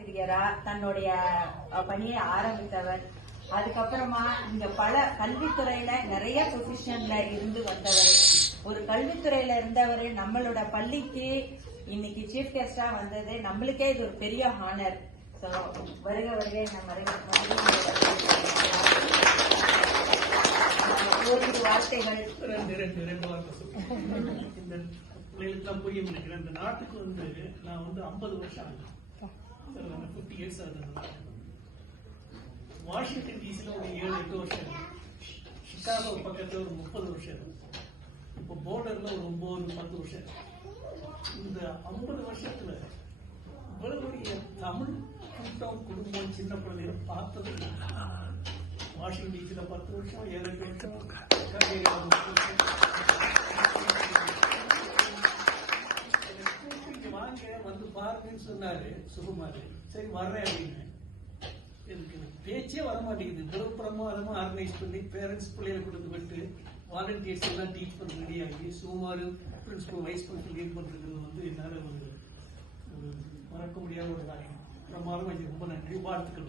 பேராசிரியரா தன்னுடைய பணியை ஆரம்பித்தவர். அதுக்கப்புறமா இங்க பல கல்வித்துறையில நிறைய பொசிஷன்ல இருந்து வந்தவர். ஒரு கல்வித்துறையில இருந்தவர் நம்மளோட பள்ளிக்கு இன்னைக்கு சீஃப் கெஸ்டா வந்தது நம்மளுக்கே இது ஒரு பெரிய ஹானர். வருக வருகை ஓரிரு வார்த்தைகள் புரிய நினைக்கிறேன். இந்த நாட்டுக்கு நான் 50 வருஷம் ஆகுது, 50 years ஆகுது. வாஷிங்டன் டிசில ஒரு 7-8 வருஷம், சிகாகோ பக்கத்துல ஒரு 30 வருஷம், இப்போ போர்டர்ல ஒரு 9-10 வருஷம். இந்த 50 வருஷத்துல இவர்களுடைய தமிழ் கூட்டம் குடும்பம் சின்ன குழந்தைகளை பார்த்தது. வாஷிங்டன் டிசில 10 வருஷம், 7-8 வருஷம், வாங்க வந்து பாருங்கன்னு சொன்னாரு சுகுமார். சரி வர்றேன் அப்படின்னு. எனக்கு பேச்சே வரமாட்டேங்குது. இவ்வளவு பிரமாதமா ஆர்கனைஸ் பண்ணி பேரண்ட்ஸ் பிள்ளைகளை கொடுத்து விட்டு வாலண்டியர்ஸ் எல்லாம் டீச் பண்ண ரெடி ஆகி Sukumar principal vice principal lead பண்றதுன்னு என்னால ஒரு மறக்க முடியாத ஒரு காரியம். பிரமாதம். ரொம்ப நன்றி, வாழ்த்துக்கள்.